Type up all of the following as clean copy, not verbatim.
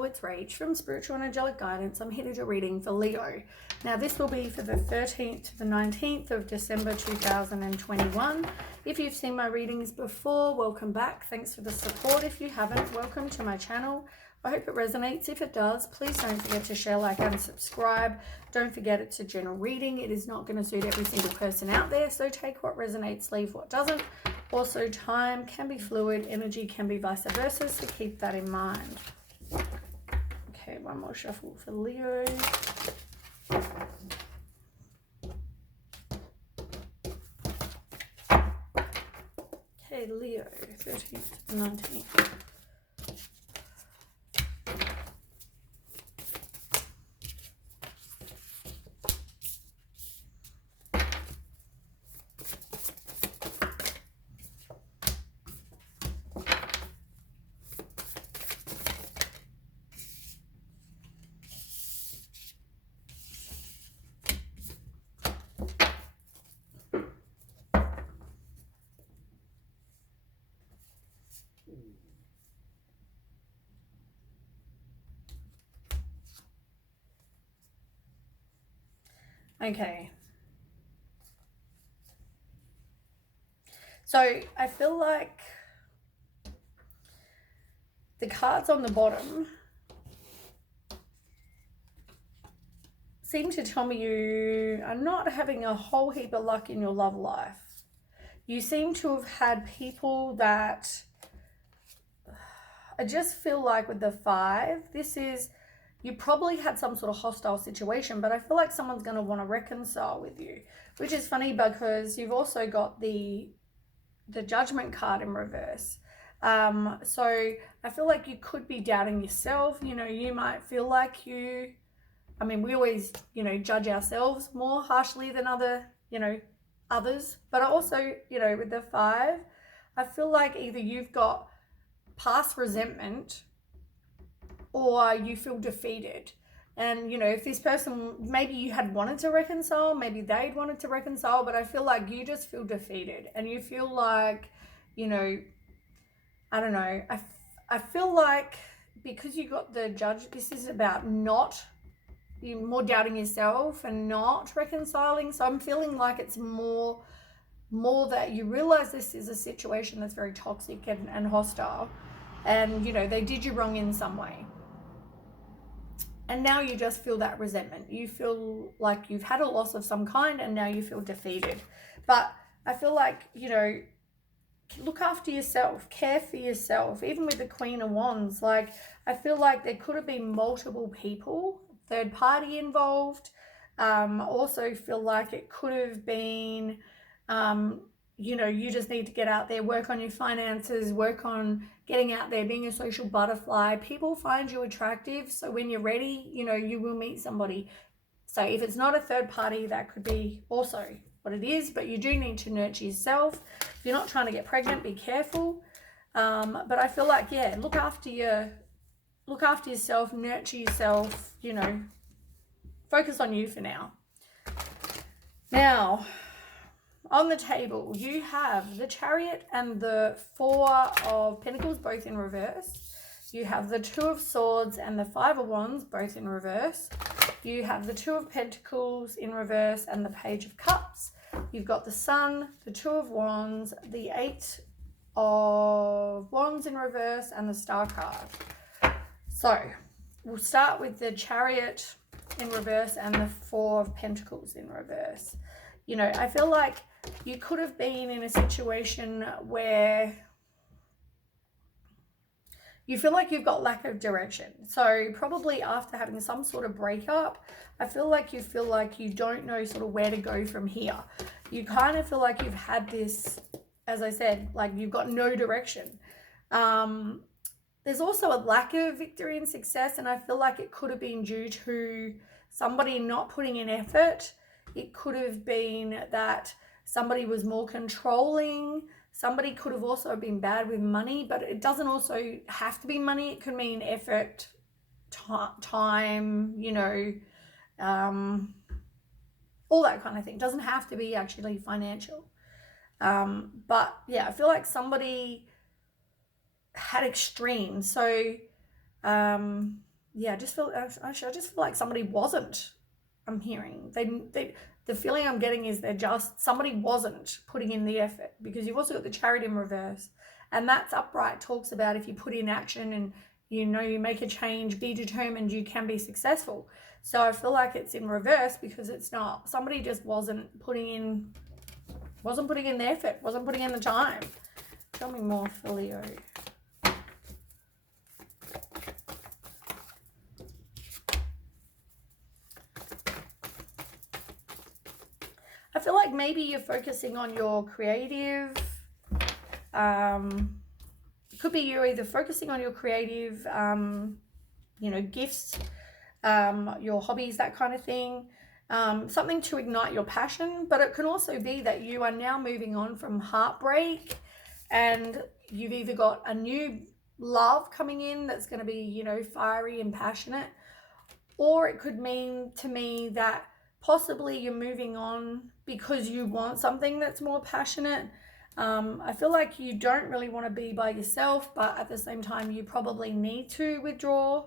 Rachel, it's Rach from Spiritual and Angelic Guidance. I'm here to do a reading for Leo. Now this will be for the 13th to the 19th of December 2021. If you've seen my readings before, welcome back. Thanks for the support. If you haven't, welcome to my channel. I hope it resonates. If it does, please don't forget to share, like, and subscribe. Don't forget it's a general reading. It is not going to suit every single person out there, so take what resonates, leave what doesn't. Also, time can be fluid, energy can be vice versa, so keep that in mind. Okay, one more shuffle for Leo. Okay, Leo, 13th to 19th. Okay. So I feel like the cards on the bottom seem to tell me you are not having a whole heap of luck in your love life. You seem to have had people that, I just feel like with the 5, you probably had some sort of hostile situation, but I feel like someone's going to want to reconcile with you, which is funny because you've also got the Judgment card in reverse. So I feel like you could be doubting yourself. You know, you might feel like we always, judge ourselves more harshly than others. But also, with the 5, I feel like either you've got past resentment or you feel defeated. And, if this person, maybe you had wanted to reconcile, maybe they'd wanted to reconcile, but I feel like you just feel defeated and you feel like, I don't know. I feel like because you got the Judge, this is about you more doubting yourself and not reconciling. So I'm feeling like it's more that you realize this is a situation that's very toxic and hostile. And, they did you wrong in some way. And now you just feel that resentment. You feel like you've had a loss of some kind and now you feel defeated. But I feel like, look after yourself, care for yourself. Even with the Queen of Wands, like I feel like there could have been multiple people, third party involved. Also feel like it could have been, you just need to get out there, work on your finances, work on getting out there, being a social butterfly. People find you attractive. So when you're ready, you will meet somebody. So if it's not a third party, that could be also what it is, but you do need to nurture yourself. If you're not trying to get pregnant, be careful. But I feel like, look after yourself, nurture yourself, focus on you for now. Now, on the table, you have the Chariot and the 4 of Pentacles, both in reverse. You have the 2 of Swords and the 5 of Wands, both in reverse. You have the 2 of Pentacles in reverse and the Page of Cups. You've got the Sun, the 2 of Wands, the 8 of Wands in reverse, and the Star card. So, we'll start with the Chariot in reverse and the 4 of Pentacles in reverse. I feel like you could have been in a situation where you feel like you've got lack of direction. So probably after having some sort of breakup, I feel like you don't know sort of where to go from here. You kind of feel like you've had this, as I said, like you've got no direction. There's also a lack of victory and success, and I feel like it could have been due to somebody not putting in effort. It could have been that somebody was more controlling. Somebody could have also been bad with money, but it doesn't also have to be money. It could mean effort, time, all that kind of thing. It doesn't have to be actually financial. But yeah, I feel like somebody had extremes. So yeah, I just feel like somebody wasn't. I'm hearing the feeling I'm getting is somebody wasn't putting in the effort, because you've also got the Chariot in reverse, and that's upright talks about if you put in action and you make a change, be determined, you can be successful. So I feel like it's in reverse because it's not, somebody just wasn't putting in the effort, wasn't putting in the time. Tell me more for Leo. I feel like maybe you're focusing on your creative, could be you're either focusing on your creative, gifts, your hobbies, that kind of thing, something to ignite your passion. But it can also be that you are now moving on from heartbreak and you've either got a new love coming in that's going to be, fiery and passionate, or it could mean to me that possibly you're moving on because you want something that's more passionate. I feel like you don't really want to be by yourself, but at the same time, you probably need to withdraw,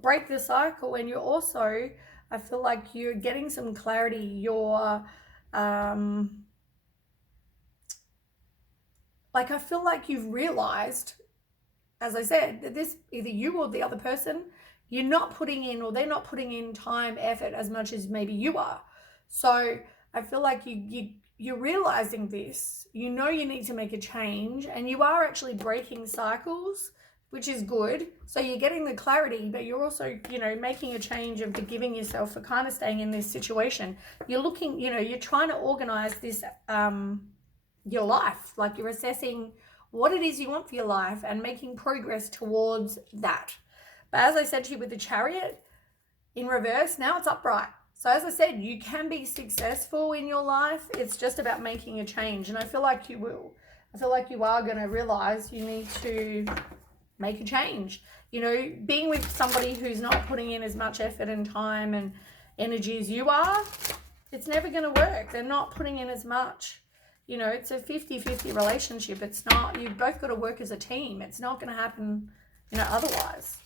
break the cycle. And you're also, I feel like you're getting some clarity. You're, I feel like you've realized, as I said, that this, either you or the other person, you're not putting in, or they're not putting in time, effort as much as maybe you are. So I feel like you're realizing this, you need to make a change, and you are actually breaking cycles, which is good. So you're getting the clarity, but you're also, making a change and forgiving yourself for kind of staying in this situation. You're looking, you're trying to organize this, your life, like you're assessing what it is you want for your life and making progress towards that. But as I said to you with the Chariot in reverse, now it's upright. So as I said, you can be successful in your life. It's just about making a change. And I feel like you will. I feel like you are going to realize you need to make a change. Being with somebody who's not putting in as much effort and time and energy as you are, it's never going to work. They're not putting in as much. It's a 50-50 relationship. It's not, you've both got to work as a team. It's not going to happen, otherwise.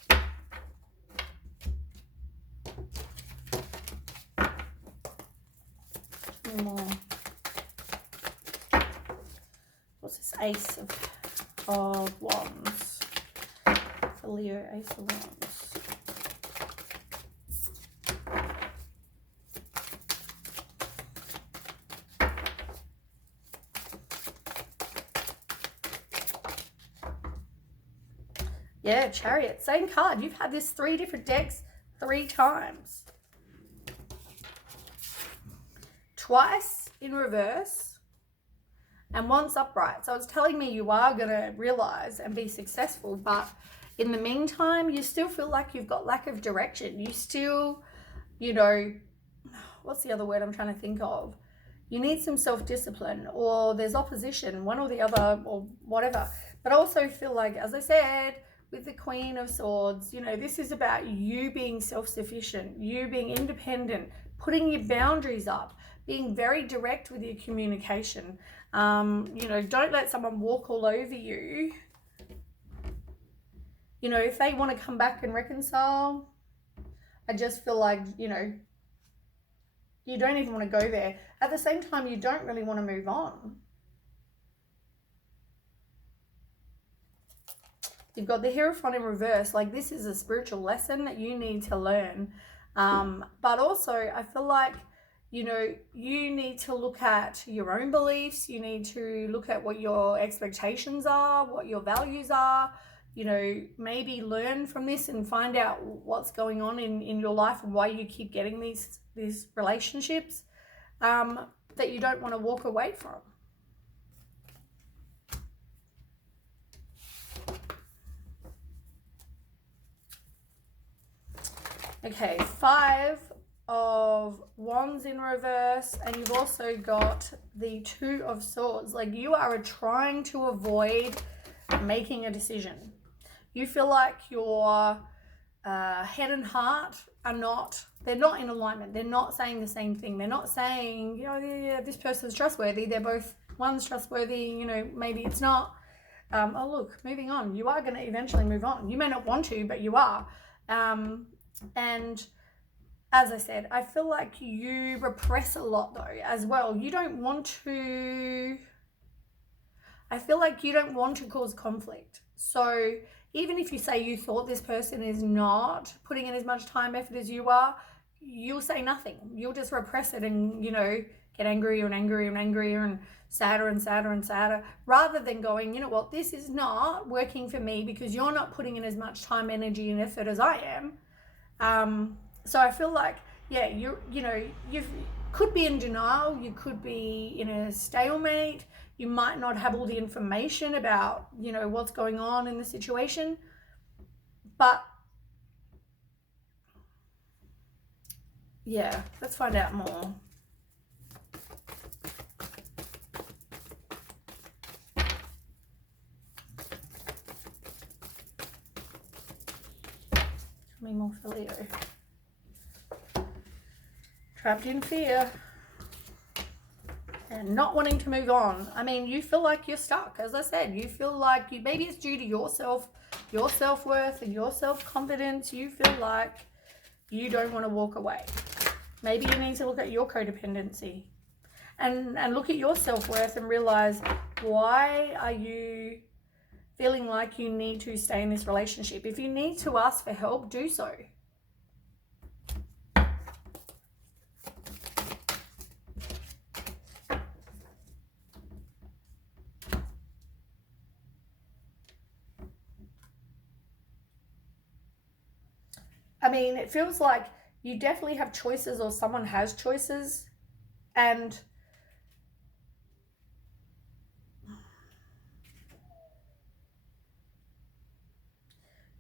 More. What's this Ace of Wands for Leo? Ace of Wands. Yeah, Chariot, same card. You've had this 3 different decks 3 times. Twice in reverse and once upright. So it's telling me you are going to realize and be successful, but in the meantime, you still feel like you've got lack of direction. You still, what's the other word I'm trying to think of? You need some self-discipline, or there's opposition, one or the other, or whatever. But I also feel like, as I said, with the Queen of Swords, this is about you being self-sufficient, you being independent, putting your boundaries up, being very direct with your communication. Don't let someone walk all over you. If they want to come back and reconcile, I just feel like, you don't even want to go there. At the same time, you don't really want to move on. You've got the Hierophant in reverse. Like, this is a spiritual lesson that you need to learn. But also, I feel like, you need to look at your own beliefs. You need to look at what your expectations are, what your values are. Maybe learn from this and find out what's going on in your life and why you keep getting these relationships that you don't want to walk away from. Okay, 5 of Wands in reverse, and you've also got the 2 of Swords. Like, you are trying to avoid making a decision. You feel like your head and heart are they're not in alignment. They're not saying the same thing. They're not saying, yeah, this person's trustworthy. They're both, one's trustworthy, maybe it's not. Oh, look, moving on. You are going to eventually move on. You may not want to, but you are. And as I said, I feel like you repress a lot though as well. You don't want to... I feel like you don't want to cause conflict. So even if you say you thought this person is not putting in as much time, effort as you are, you'll say nothing. You'll just repress it and, you know, get angrier and angrier and angrier and sadder and sadder and sadder, rather than going, you know what, this is not working for me because you're not putting in as much time, energy, and effort as I am. So I feel like, yeah, you could be in denial. You could be in a stalemate. You might not have all the information about, you know, what's going on in the situation. But yeah, let's find out more. Tell me more for Leo. Trapped in fear and not wanting to move on. I mean, you feel like you're stuck. As I said, you feel like maybe it's due to yourself, your self-worth and your self-confidence. You feel like you don't want to walk away. Maybe you need to look at your codependency and look at your self-worth and realize, why are you feeling like you need to stay in this relationship? If you need to ask for help, do so. I mean, it feels like you definitely have choices, or someone has choices, and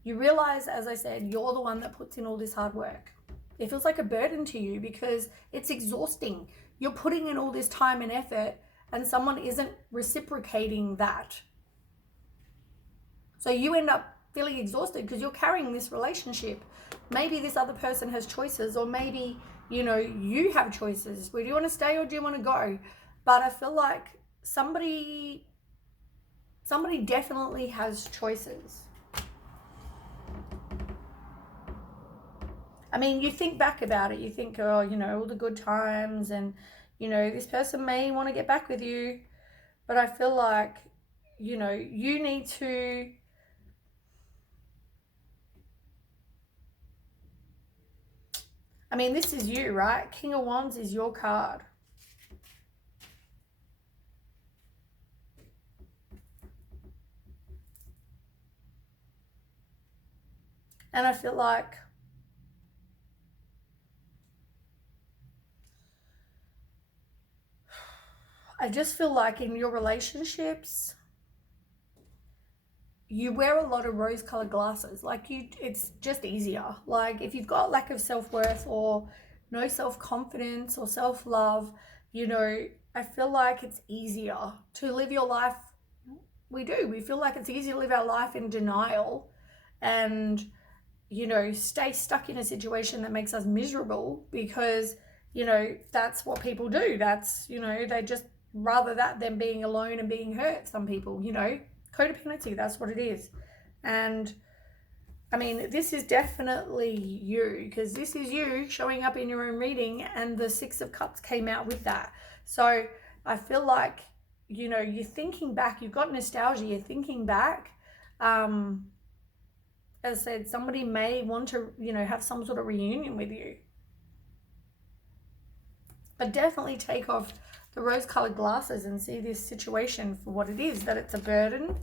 you realize, as I said, you're the one that puts in all this hard work. It feels like a burden to you because it's exhausting. You're putting in all this time and effort and someone isn't reciprocating that. So you end up feeling exhausted because you're carrying this relationship. Maybe this other person has choices, or maybe, you know, you have choices. Where do you want to stay or do you want to go? But I feel like somebody definitely has choices. I mean, you think back about it. You think, oh, you know, all the good times, and, you know, this person may want to get back with you. But I feel like, you know, you need to... I mean, this is you, right? King of Wands is your card. And I feel like in your relationships, you wear a lot of rose-colored glasses. Like, it's just easier. Like, if you've got lack of self-worth or no self-confidence or self-love, you know, I feel like it's easier to live your life. We feel like it's easier to live our life in denial and, you know, stay stuck in a situation that makes us miserable, because, you know, that's what people do. That's, you know, they just rather that than being alone and being hurt. Some people, you know, codependency, that's what it is. And I mean, this is definitely you, because this is you showing up in your own reading, and the Six of Cups came out with that. So I feel like, you know, you're thinking back, you've got nostalgia, you're thinking back. As I said, somebody may want to, you know, have some sort of reunion with you. But definitely take off the rose-colored glasses and see this situation for what it is, that it's a burden,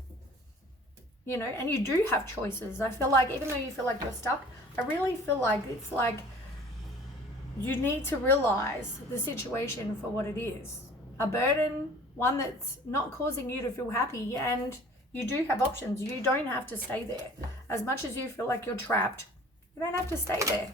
you know, and you do have choices. I feel like, even though you feel like you're stuck, I really feel like it's like you need to realize the situation for what it is. A burden, one that's not causing you to feel happy, and you do have options. You don't have to stay there. As much as you feel like you're trapped, you don't have to stay there.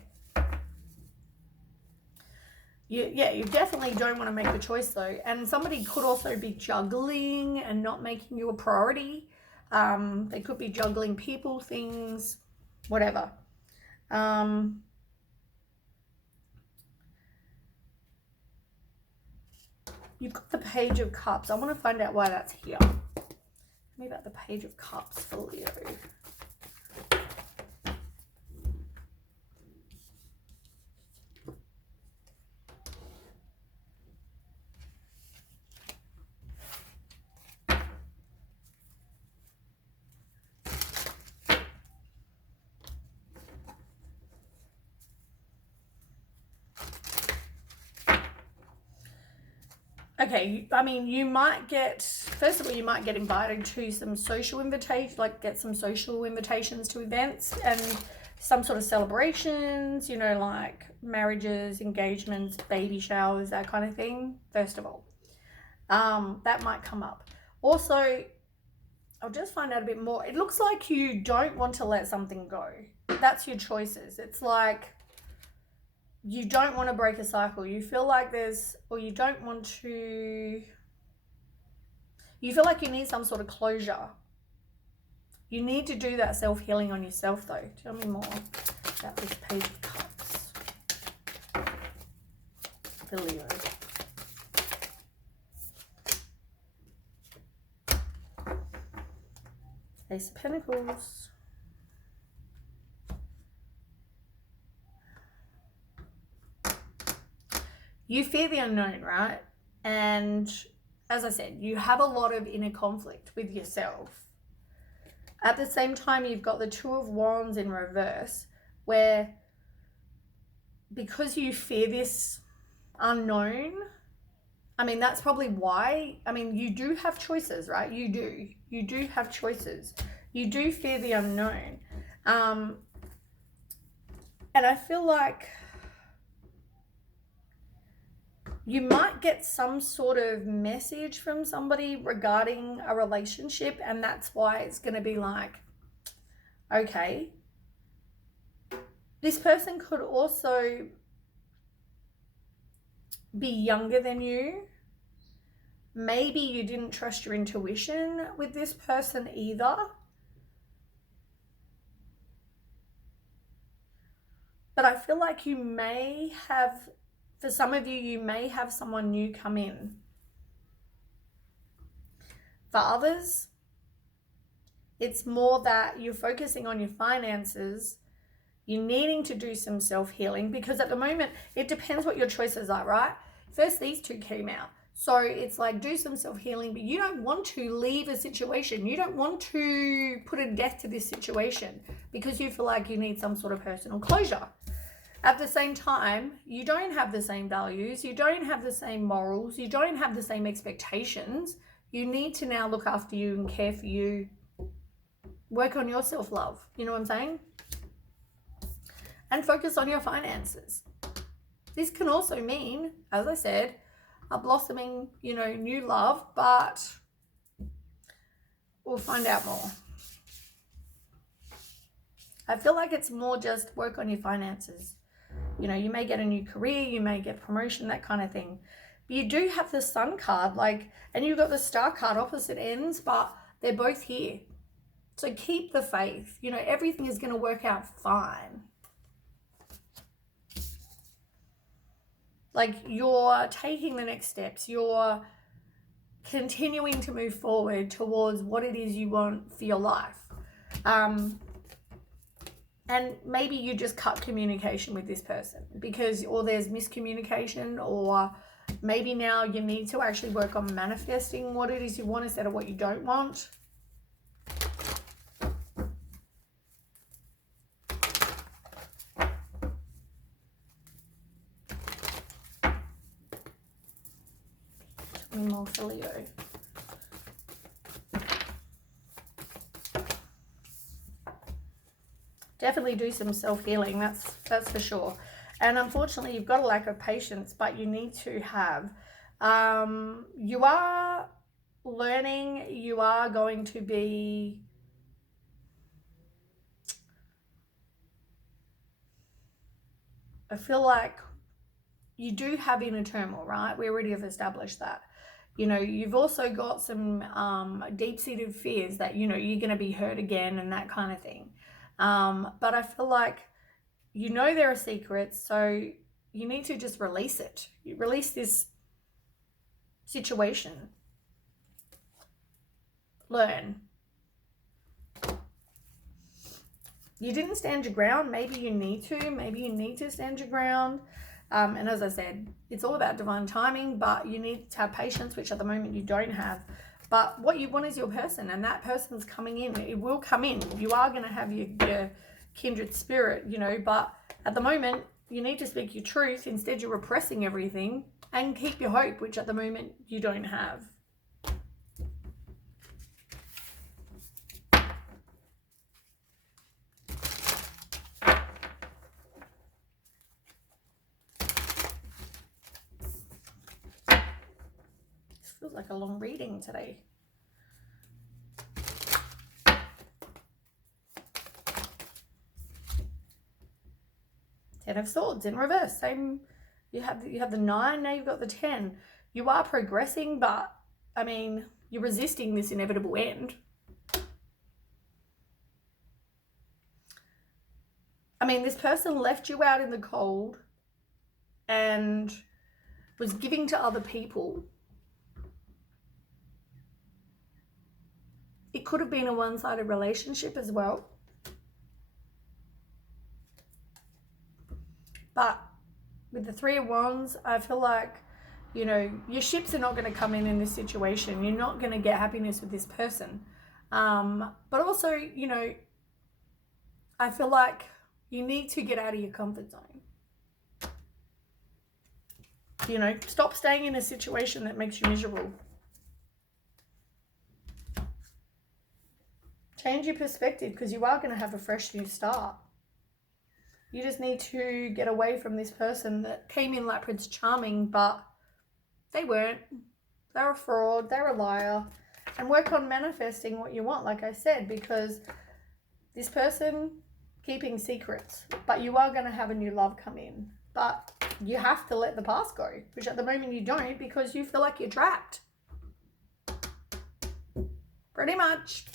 You definitely don't want to make the choice though. And somebody could also be juggling and not making you a priority. They could be juggling people, things, whatever. You've got the Page of Cups. I want to find out why that's here. Let me about the Page of Cups for Leo. Okay, I mean, you might get, first of all, you might get invited to some social invitations, like get some social invitations to events and some sort of celebrations, you know, like marriages, engagements, baby showers, that kind of thing, first of all. That might come up. Also, I'll just find out a bit more. It looks like you don't want to let something go. That's your choices. It's like you don't want to break a cycle. You feel like there's, or you don't want to, you feel like you need some sort of closure. You need to do that self-healing on yourself though. Tell me more about this Page of Cups for Leo. Ace of Pentacles. You fear the unknown, right? And as I said, you have a lot of inner conflict with yourself. At the same time, you've got the Two of Wands in reverse, where because you fear this unknown, I mean, that's probably why. I mean, you do have choices, right? You do have choices. You do fear the unknown. And I feel like you might get some sort of message from somebody regarding a relationship, and that's why it's going to be like, okay, this person could also be younger than you. Maybe you didn't trust your intuition with this person either. But I feel like you may have, for some of you, you may have someone new come in. For others, it's more that you're focusing on your finances. You're needing to do some self-healing because at the moment, it depends what your choices are, right? First, these two came out. So it's like do some self-healing, but you don't want to leave a situation. You don't want to put a death to this situation because you feel like you need some sort of personal closure. At the same time, you don't have the same values. You don't have the same morals. You don't have the same expectations. You need to now look after you and care for you. Work on your self-love. You know what I'm saying? And focus on your finances. This can also mean, as I said, a blossoming, you know, new love, but we'll find out more. I feel like it's more just work on your finances. You know, you may get a new career, you may get promotion, that kind of thing. But you do have the Sun card, like, and you've got the Star card opposite ends, but they're both here. So keep the faith. You know, everything is going to work out fine. Like, you're taking the next steps. You're continuing to move forward towards what it is you want for your life. And maybe you just cut communication with this person because, or there's miscommunication, or maybe now you need to actually work on manifesting what it is you want instead of what you don't want. More for Leo. Definitely do some self-healing, that's for sure. And unfortunately, you've got a lack of patience, but you need to have. You are learning, you are going to be I feel like you do have inner turmoil, right? We already have established that. You know, you've also got some deep-seated fears that, you know, you're going to be hurt again and that kind of thing. But I feel like, you know, there are secrets, so you need to just release it. You release this situation. Learn. you didn't stand your ground. Maybe you need to. Maybe you need to stand your ground. And as I said, it's all about divine timing, but you need to have patience, which at the moment you don't have. But what you want is your person, and that person's coming in. It will come in. You are going to have your kindred spirit, you know, but at the moment, you need to speak your truth. Instead, you're repressing everything, and keep your hope, which at the moment you don't have. Feels like a long reading today. Ten of Swords in reverse. Same. You have the 9. Now you've got the 10. You are progressing, but I mean, you're resisting this inevitable end. I mean, this person left you out in the cold and was giving to other people. It could have been a one-sided relationship as well. But with the 3 of Wands, I feel like, you know, your ships are not going to come in this situation. You're not going to get happiness with this person. But also, you know, I feel like you need to get out of your comfort zone. You know, stop staying in a situation that makes you miserable. Change your perspective, because you are going to have a fresh new start. You just need to get away from this person that came in like Prince Charming, but they weren't. They're a fraud. They're a liar. And work on manifesting what you want, like I said, because this person keeping secrets, but you are going to have a new love come in. But you have to let the past go, which at the moment you don't, because you feel like you're trapped. Pretty much.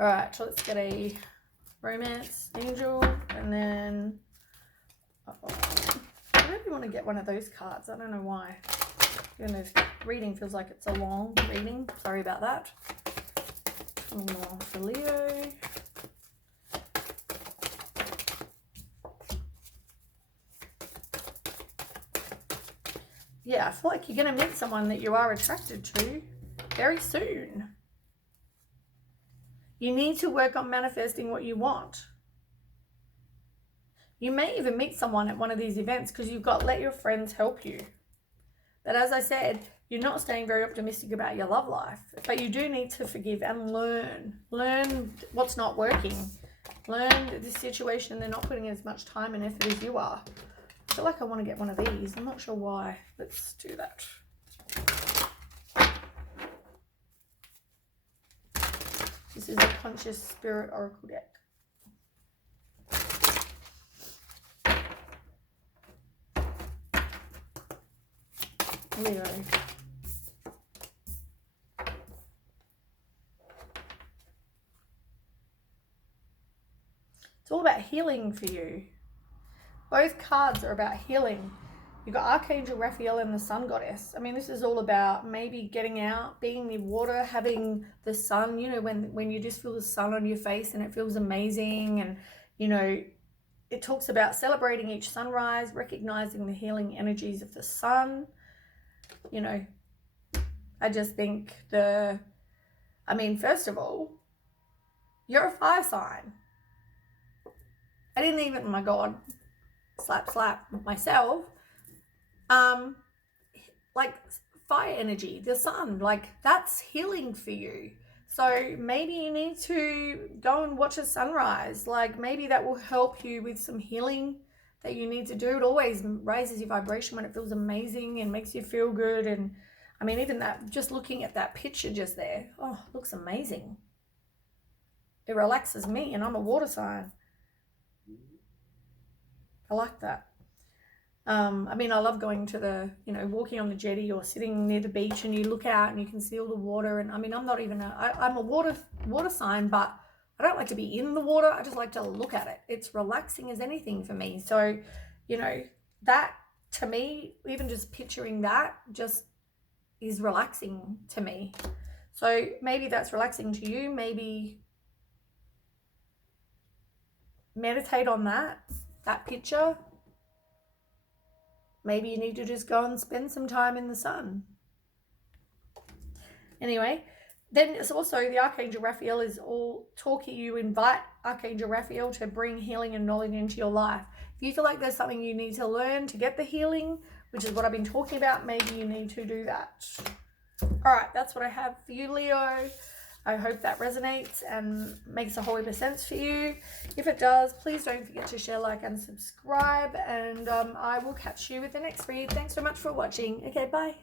All right, so let's get a romance angel, and then I really want to get one of those cards. I don't know why. Even though reading feels like it's a long reading. Sorry about that. One more for Leo. Yeah, I feel like you're going to meet someone that you are attracted to very soon. You need to work on manifesting what you want. You may even meet someone at one of these events because you've got let your friends help you. But as I said, you're not staying very optimistic about your love life. But you do need to forgive and learn. Learn what's not working. Learn this situation, they're not putting in as much time and effort as you are. I feel like I want to get one of these. I'm not sure why. Let's do that. This is a Conscious Spirit Oracle deck. Leo. It's all about healing for you. Both cards are about healing. You've got Archangel Raphael and the Sun Goddess. I mean, this is all about maybe getting out, being near water, having the sun, you know, when you just feel the sun on your face and it feels amazing. And, you know, it talks about celebrating each sunrise, recognizing the healing energies of the sun. You know, I just think first of all, you're a fire sign. I didn't even, oh my God, slap myself. Like fire energy, the sun, like that's healing for you. So maybe you need to go and watch a sunrise. Like maybe that will help you with some healing that you need to do. It always raises your vibration when it feels amazing and makes you feel good. And I mean, even that, just looking at that picture just there, oh, looks amazing. It relaxes me, and I'm a water sign. I like that. I mean, I love going to the, you know, walking on the jetty or sitting near the beach and you look out and you can see all the water. And I mean, I'm not even I'm a water sign, but I don't like to be in the water. I just like to look at it. It's relaxing as anything for me. So, you know, that to me, even just picturing that just is relaxing to me. So maybe that's relaxing to you. Maybe meditate on that picture. Maybe you need to just go and spend some time in the sun. Anyway, then it's also the Archangel Raphael is all talking. You invite Archangel Raphael to bring healing and knowledge into your life. If you feel like there's something you need to learn to get the healing, which is what I've been talking about, maybe you need to do that. All right, that's what I have for you, Leo. I hope that resonates and makes a whole heap of sense for you. If it does, please don't forget to share, like, and subscribe. And I will catch you with the next read. Thanks so much for watching. Okay, bye.